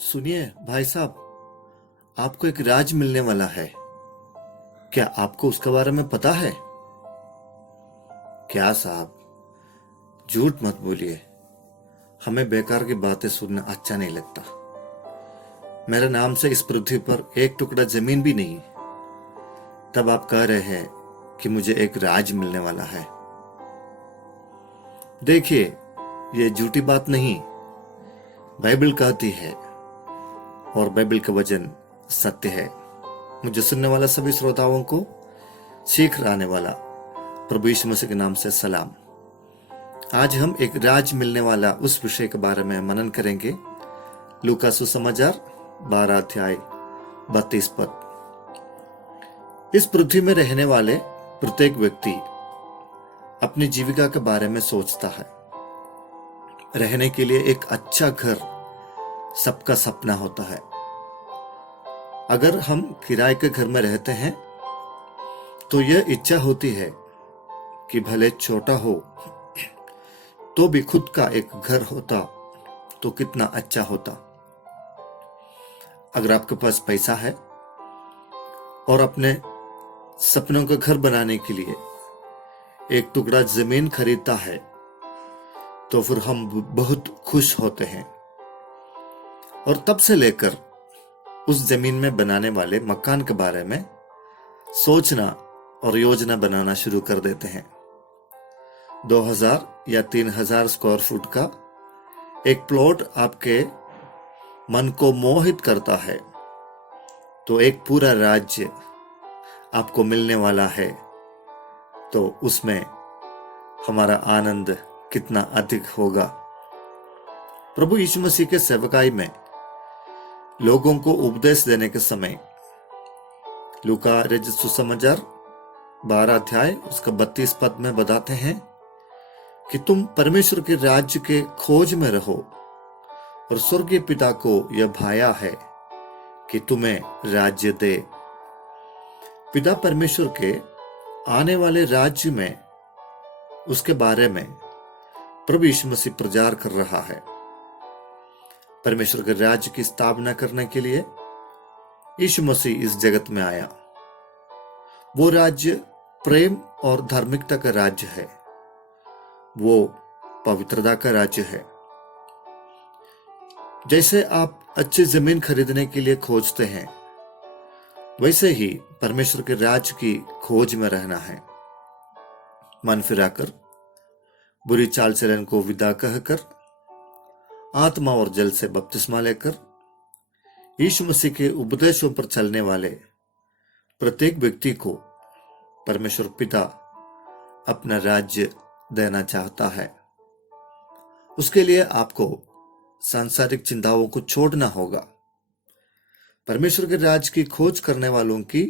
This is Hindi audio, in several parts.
सुनिए भाई साहब, आपको एक राज मिलने वाला है। क्या आपको उसके बारे में पता है? क्या साहब, झूठ मत बोलिए। हमें बेकार की बातें सुनना अच्छा नहीं लगता। मेरे नाम से इस पृथ्वी पर एक टुकड़ा जमीन भी नहीं। तब आप कह रहे हैं कि मुझे एक राज मिलने वाला है। देखिए, ये झूठी बात नहीं, बाइबल कहती है और बाइबल का वचन सत्य है। मुझे सुनने वाला सभी श्रोताओं को शीघ्र आने वाला प्रभु यीशु मसीह के नाम से सलाम। आज हम एक राज मिलने वाला उस विषय के बारे में मनन करेंगे। लूका सुसमाचार 12 अध्याय 32 पद। इस पृथ्वी में रहने वाले प्रत्येक व्यक्ति अपनी जीविका के बारे में सोचता है। रहने के लिए एक अच्छा घर सबका सपना होता है। अगर हम किराए के घर में रहते हैं तो यह इच्छा होती है कि भले छोटा हो तो भी खुद का एक घर होता तो कितना अच्छा होता। अगर आपके पास पैसा है और अपने सपनों का घर बनाने के लिए एक टुकड़ा जमीन खरीदता है तो फिर हम बहुत खुश होते हैं और तब से लेकर उस जमीन में बनाने वाले मकान के बारे में सोचना और योजना बनाना शुरू कर देते हैं। 2000 या 3000 स्क्वायर फुट का एक प्लॉट आपके मन को मोहित करता है तो एक पूरा राज्य आपको मिलने वाला है, तो उसमें हमारा आनंद कितना अधिक होगा। प्रभु यीशु मसीह के सेवकाई में लोगों को उपदेश देने के समय लूका रचित सुसमाचार 12 अध्याय उसका 32 पद में बताते हैं कि तुम परमेश्वर के राज्य के खोज में रहो और स्वर्गीय पिता को यह भाया है कि तुम्हें राज्य दे। पिता परमेश्वर के आने वाले राज्य में उसके बारे में प्रभु यीशु मसीह प्रचार कर रहा है। परमेश्वर के राज्य की स्थापना करने के लिए यीशु मसीह इस जगत में आया। वो राज्य प्रेम और धार्मिकता का राज्य है, वो पवित्रता का राज्य है। जैसे आप अच्छी जमीन खरीदने के लिए खोजते हैं, वैसे ही परमेश्वर के राज्य की खोज में रहना है। मन फिराकर, बुरी चाल चलन को विदा कहकर, आत्मा और जल से बपतिस्मा लेकर, यीशु मसीह के उपदेशों पर चलने वाले प्रत्येक व्यक्ति को परमेश्वर पिता अपना राज्य देना चाहता है। उसके लिए आपको सांसारिक चिंताओं को छोड़ना होगा। परमेश्वर के राज्य की खोज करने वालों की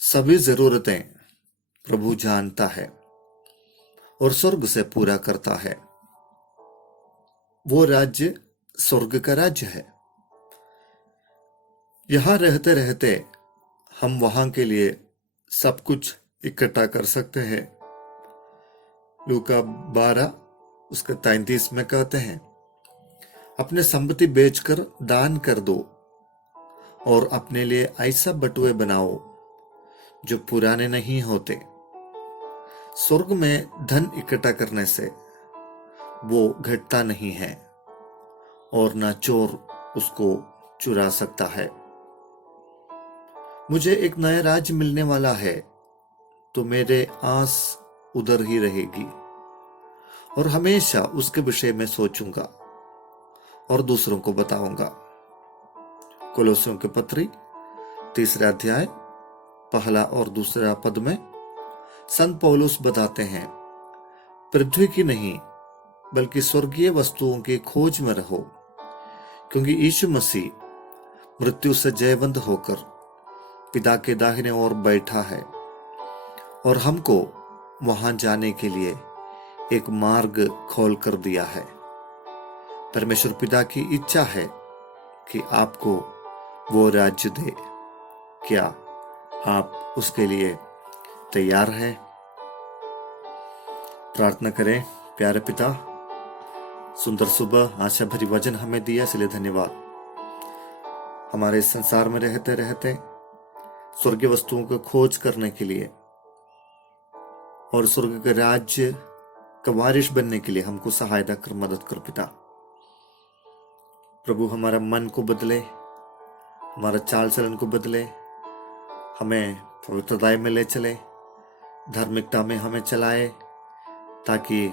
सभी जरूरतें प्रभु जानता है और स्वर्ग से पूरा करता है। वो राज्य स्वर्ग का राज्य है। यहां रहते रहते हम वहां के लिए सब कुछ इकट्ठा कर सकते हैं। लूका 12 उसका 33 में कहते हैं, अपने संपत्ति बेचकर दान कर दो और अपने लिए ऐसा बटुए बनाओ जो पुराने नहीं होते। स्वर्ग में धन इकट्ठा करने से वो घटता नहीं है और ना चोर उसको चुरा सकता है। मुझे एक नया राज्य मिलने वाला है तो मेरे आस उधर ही रहेगी और हमेशा उसके विषय में सोचूंगा और दूसरों को बताऊंगा। कोलोसियों के पत्री 3 अध्याय 1 और 2 पद में संत पौलुस बताते हैं, पृथ्वी की नहीं बल्कि स्वर्गीय वस्तुओं की खोज में रहो, क्योंकि यीशु मसीह मृत्यु से जयवंत होकर पिता के दाहिने ओर बैठा है और हमको वहां जाने के लिए एक मार्ग खोल कर दिया है। परमेश्वर पिता की इच्छा है कि आपको वो राज्य दे। क्या आप उसके लिए तैयार हैं? प्रार्थना करें। प्यारे पिता, सुंदर सुबह आशा भरी वचन हमें दिया, इसलिए धन्यवाद। हमारे इस संसार में रहते रहते स्वर्गीय वस्तुओं को खोज करने के लिए और स्वर्ग के राज्य का वारिश बनने के लिए हमको सहायता कर, मदद कर पिता। प्रभु हमारा मन को बदले, हमारा चाल चलन को बदले, हमें पवित्रता में ले चले, धार्मिकता में हमें चलाए, ताकि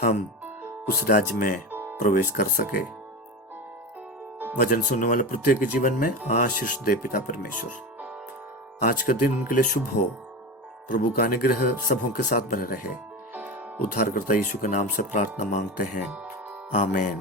हम उस राज्य में प्रवेश कर सके। वचन सुनने वाले प्रत्येक के जीवन में आशीष दे पिता परमेश्वर। आज का दिन उनके लिए शुभ हो। प्रभु का अनुग्रह सबों के साथ बने रहे। उद्धारकर्ता यीशु के नाम से प्रार्थना मांगते हैं, आमीन।